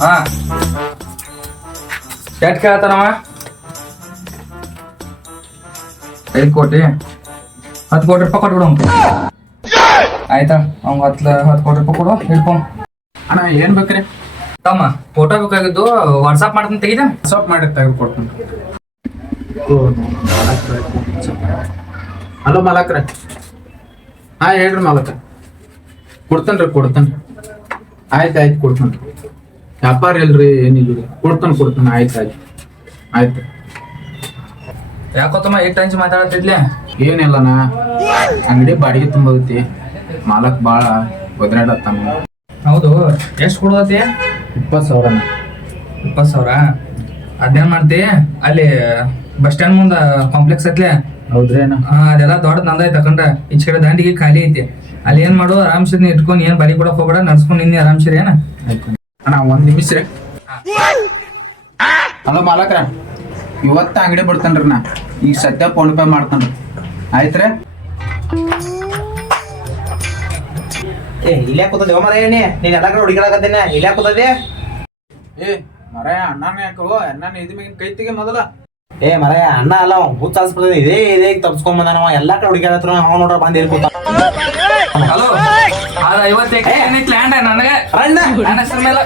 ಹಾ ಎಟ್ ಕೇಳತ್ತಾನವ 5 ಕೋಟಿ 10 ಕೋಟಿ ರೂಪಾಯಿ ಕೊಟ್ಬಿಡು ಆಯ್ತಾ ಅವ್ನು 10 ಕೋಟಿ ರೂಪಾಯಿ ಕೊಡು ಹಿಡ್ಕೊಂಡು. ಅಣ್ಣ ಏನ್ ಬೇಕ್ರಿ? ತಮ್ಮ ಫೋಟೋ ಬೇಕಾಗಿದ್ದು ವಾಟ್ಸಪ್ ಮಾಡ್ತೀನಿ ತೆಗಿದ. ವಾಟ್ಸಪ್ ಮಾಡಿ ತೆಗೆದು ಕೊಡ್ತೀನಿ. ಹಲೋ ಮಾಲಕ್ರ. ಹಾ ಹೇಳ್ರಿ ಮಾಲಕ್ರ. ಕೊಡ್ತೇನ್ರಿ. ಆಯ್ತು ಕೊಡ್ತೇನೆ. ವ್ಯಾಪಾರ ಇಲ್ರಿ ಏನಿಲ್ರಿ. ಕೊಡ್ತೇನೆ. ಆಯ್ತು. ಯಾಕೋತಮ್ಮ ಏಕ್ ಟಂಚ್ ಮಾತಾಡತ್ತಿದ್ಲೆ? ಏನಿಲ್ಲಣ್ಣ, ಅಂಗಡಿ ಬಾಡಿಗೆ ತುಂಬೈತಿ. ಮಾಲಕ್ ಬಾಳ ಒದರಾಡತ್ತಾನ. ಹೌದು, ಎಷ್ಟು ಕೊಡೋದತಿ? 20,000. 20,000. ಅದೇನ್ ಮಾಡ್ತಿ ಅಲ್ಲಿ ಬಸ್ ಸ್ಟ್ಯಾಂಡ್ ಮುಂದ ಕಾಂಪ್ಲೆಕ್ಸ್ ಐತ್ಲೆ? ಹೌದ್ರಿ ಅಣ್ಣ. ಅದೆಲ್ಲ ದೊಡ್ಡ ನಂದಾಯ್ ತಕೊಂಡ ಈಚ ಕಡೆ ದಾಂಡಿಗೆ ಖಾಲಿ ಐತಿ. ಅಲ್ಲಿ ಏನ್ ಮಾಡು, ಆರಾಮ್ಸರಿ ನೀ ಇಟ್ಕೊಂಡು ಏನ್ ಬಾಡಿ ಕೊಡಕ್ ಹೋಗ್ಬೇಡ, ನಡ್ಸ್ಕೊಂಡು ನಿನ್ನೆ ಆರಾಮ್ಸರಿ ಏನ. ಅಣ್ಣ 1 ನಿಮಿಷ ರೀ. ಹಲೋ ಮಾಲಕ್ರ, ಇವತ್ತ ಅಂಗಡಿ ಬಿಡ್ತೇನ್ರಿ ನಾ. ಈಗ ಸದ್ಯ ಫೋನ್ ಪೇ ಮಾಡ್ತೇನ್ರಿ. ಆಯ್ತ್ರಿ? ಇಲ್ಲೇ ಕೂತದೆ ಮರೇನೆ, ನೀನ್ ಎಲ್ಲ ಕಡೆ ಹುಡುಗಿರಾಗತ್ತೇನೆ. ಇಲ್ಲೇ ಕೂತದೆ. ಮರ ಅಣ್ಣನ ಯಾಕೋ ಅಣ್ಣನ ಇದ್ ಮೇಗಿನ ಕೈ ತೆಗೆ ಮೊದಲ. ಮರ ಅಣ್ಣ ಅಲ್ಲ, ಹುಚ್ಚ ಹಾಸ್ಬಿಡ್ತದೆ. ಇದೇ ತಪ್ಸ್ಕೊಂಡ್ ಬಂದ ಎಲ್ಲ ಕಡೆ ಹುಡುಗಿರತ್ರ. ಅವ್ನು ನೋಡ್ರ ಬಂದ್ ಇರ್ಕೂತ. ಹಲೋ, ಅದ 50 ಎಕರೆ ಲ್ಯಾಂಡ್ ನನಗೆ. ಅಣ್ಣ ನನ್ನ ಹೆಸರು ಮೇಲೆ